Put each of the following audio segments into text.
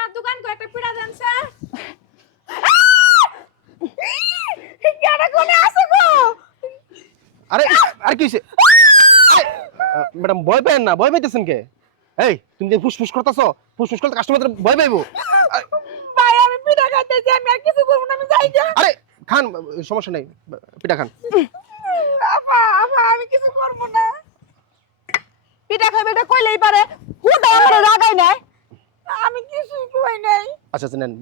পিড়ার দোকান কো একটা পিড়া দেন স্যার। কোনে আছে গো আরে আর কি হইছে? ম্যাডাম ভয় পেন না ভয় পাইতেছেন কে? এই তুমি যে ফুসফুস করতেছো ফুসফুস করতে কাস্টমার ভয় পাইবো। ভাই আমি পিড়া খাইতেছি আমি আর কিছু করব না আমি যাই গা আরে খান সমস্যা নেই পিঠা খান। আপা আপা আমি কিছু করব না। পিঠা খাবে এটা কইলেই পারে। হুদা আমার রাগাই নাই। আমি কিছুই কই নাই। আচ্ছা আচ্ছা নেন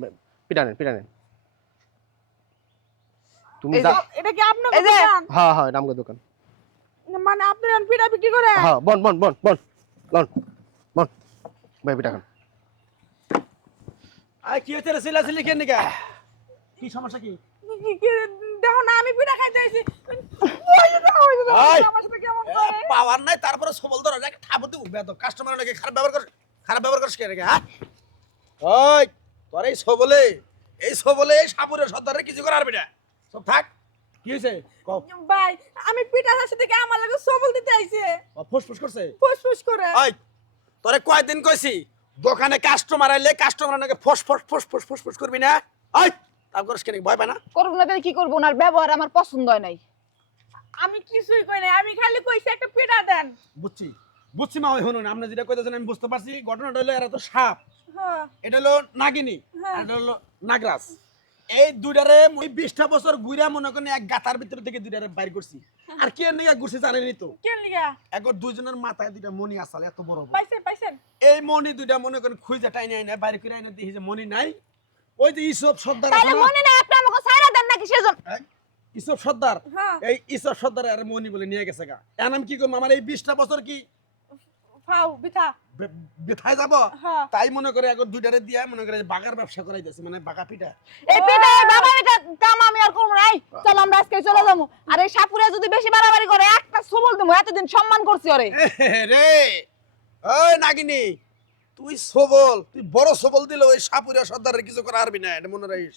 পিঠা নেন পিঠা নেন। তুমি এটা কি আপনার দোকান? হ্যাঁ হ্যাঁ দোকান। মানে আপনি এখন পিঠা বিক্রি করে হ্যাঁ বন বন বন বন লন বন। ভাই পিঠা খান। আই কি হচ্ছে সিলাসিলি কেন নিকা কি সমস্যা কি? দেখো না আমি পিঠা খাইতে আইছি। পাওয়ার নাই তারপরে সবল ধরে উঠবে তো কাস্টমার নাকি খারাপ ব্যবহার কর খারাপ ব্যবহার করছ কে রে হ্যাঁ? ওই তোর এই সবলে এই সবলে এই সাপুরে সর্দারে কিছু করার বেটা সব থাক। কি হয়েছে? ভাই আমি পিঠা খাইছি থেকে আমার লাগে সবল দিতে আইছে। ফুস ফুস করছে? ফুসফুস করে। ওই তোরে কয়দিন কইছি দোকানে কাস্টমার আইলে কাস্টমার নাকি ফস ফস ফস ফস ফস ফস করবি না? ওই তারপর কেন ভয় পায় না? করব না তাহলে কি করব? ওনার ব্যবহার আমার পছন্দ হয় নাই। আমি কিছুই কই নাই আমি খালি কইছি একটা পিঠা দেন। বুঝছি। বুঝছি মা শুনুন আপনি যেটা কইতেছেন আমি বুঝতে পারছি ঘটনাটা হলো এরা তো সাপ। হ্যাঁ। এটা হলো নাগিনী হ্যাঁ। এটা হলো নাগরাজ। এই দুইটারে মুই বিশটা বছর ঘুরে মনে করেন এক গাতার ভিতর থেকে দুইটারে বাইর করছি। আর কে নিয়ে ঘুরছি জানেনি তো? কেন লিগা? এখন দুইজনের মাথায় দুইটা মণি আসাল এত বড় বড়। পাইছেন পাইছেন? এই মণি দুইটা মনে করেন খুঁজে টাইনে আইনে বাইর করে আইনে দেখি যে মণি নাই। ওই যে ইসব সর্দার তাহলে না? মনে নাই আপনি আমাকে সাইরা দেন নাকি সেজন? ইসব সর্দার? হ্যাঁ। এই ইসব সর্দার আর মণি বলে নিয়ে গেছে গা। এখন আমি কি করব? আমার এই বিশটা বছর কি বিথা বে- যাব? হ্যাঁ। তাই মনে করে এখন দুইটারে দিয়ে মনে করে বাগার ব্যবসা করাইতেছে মানে বাগা পিঠা। এই পেটে বাবা এটা কাম আমি আর করব নাই চল আমরা আজকে চলে যাব। আর এই সাপুরে যদি বেশি বাড়াবাড়ি করে একটা সবল দেবো এতদিন সম্মান করছি ওরে। রে। ওই নাগিনী তুই সবল তুই বড় সবল দিলে ওই সাপুরিয়া সর্দারের কিছু করা পারবি না এটা মনে রাখিস।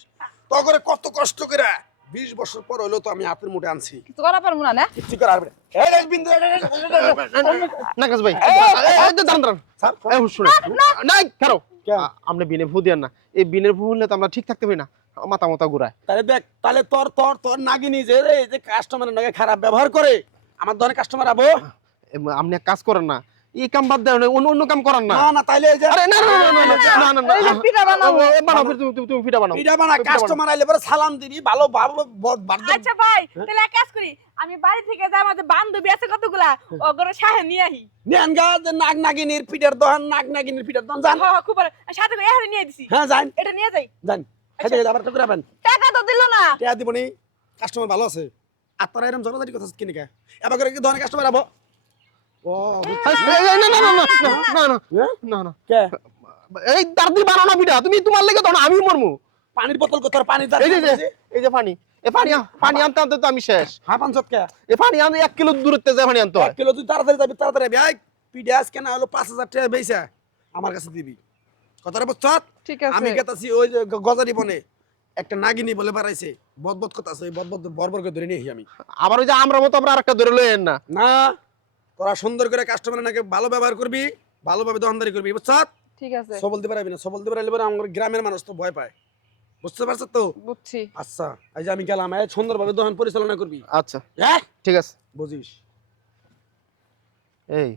তো করে কত কষ্ট করে বিশ বছর পর হইল তো আমি হাতের মুঠে আনছি কিছু করা পারব না না কিচ্ছু করা পারবি না এই রে, বিন্দু, এই রে, এই রে, এই রে, এই রে। নাকাশ ভাই এই, দাঁড়ান দাঁড়ান স্যার, এই শুনে নাই কারও? আপনি বিনে ভু দেন না এই বিনের ভু হলে তো আমরা ঠিক থাকতে পারি না মাথা মাথা ঘুরায় তাহলে দেখ তাহলে তোর তোর তোর নাগিনী যে রে এই যে কাস্টমারের নাকি খারাপ ব্যবহার করে আমার ধরনের কাস্টমার আবো আপনি এক কাজ করেন না এই কাম বাদ দেন অন্য অন্য কাম করার না না তাইলে এই যে আরে না না না না না না পিঠা বানাও বানাও তুমি তুমি পিঠা বানাও পিঠা বানা কাস্টমার আইলে পরে সালাম দিবি ভালো ভালো আচ্ছা ভাই তাহলে এক কাজ করি আমি বাড়ি থেকে যাই আমাদের বান্ধবী আছে কতগুলা নিয়ে আহি গা নাগ নাগিনীর পিঠার দোকান নাগ নাগিনীর পিঠার দোকান যান হ্যাঁ খুব সাথে করে এখানে নিয়ে দিছি হ্যাঁ এটা নিয়ে যাই যান টাকা তো দিল না টাকা দিব কাস্টমার ভালো আছে আপনারা এরকম জনজাতি কথা কিনে এবার করে কি ধরনের কাস্টমার আবো এই, এই, এই, না না না না না না? না না কে? এই তাড়াতাড়ি বানাও না পিঠা তুমি তোমার লেগে তো আমি মরমু। পানির বোতল কত পানি এই যে যে, এই যে পানি এ পানি পানি আনতে আনতে তো আমি শেষ। হ্যাঁ কে? এ পানি আনতে এক কিলো দূরত্বে যায় পানি আনতে এক কিলো তুই তাড়াতাড়ি যাবি তাড়াতাড়ি হলো পাঁচ হাজার টাকা বেইছে। আমার কাছে দিবি। কথাটা বুঝছ? ঠিক আমি কেতাছি ওই যে গ- গজারি বনে। একটা নাগিনী বলে বাড়াইছে। বদবদ কথা আছে ওই বদবদ বর্বর করে ধরে নিয়ে আমি। আবার ওই যে আমরা মতো আমরা আরেকটা ধরে না। না। তোরা সুন্দর করে কাস্টমার নাকি ভালো ব্যবহার করবি ভালোভাবে দোকানদারি করবি বুঝছ? ঠিক আছে। সবল দিতে পারবি না সবল দিতে পারলে পরে আমার গ্রামের মানুষ তো ভয় পায়। বুঝতে পারছ তো? বুঝছি। আচ্ছা এই যে আমি গেলাম এই সুন্দরভাবে দোকান পরিচালনা করবি। আচ্ছা। হ্যাঁ? ঠিক আছে। বুঝিস। এই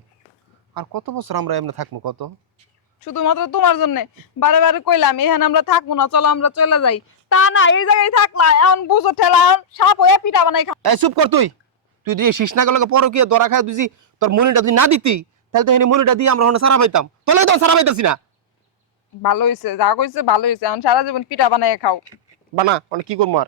আর কত বছর আমরা এমনি থাকব কত? শুধুমাত্র তোমার জন্য। বারে বারে কইলাম এখানে আমরা থাকব না চলো আমরা চলে যাই। তা না এই জায়গায় থাকলা এখন বুঝো ঠেলা এখন সাপ হয়ে পিঠা বানাই খা এই চুপ কর তুই। তুই যদি শিশনা গেলে পরও কি দরা খায় তুই তোর মনিটা তুই না দিতি তাহলে তো এখানে মনিটা দিয়ে আমরা ওখানে সারা পাইতাম। তোলে তো সারা পাইতাছি না। ভালো হয়েছে যা কইছে ভালো হয়েছে এখন সারা জীবন পিঠা বানাই খাও। বানা মানে কি করব আর?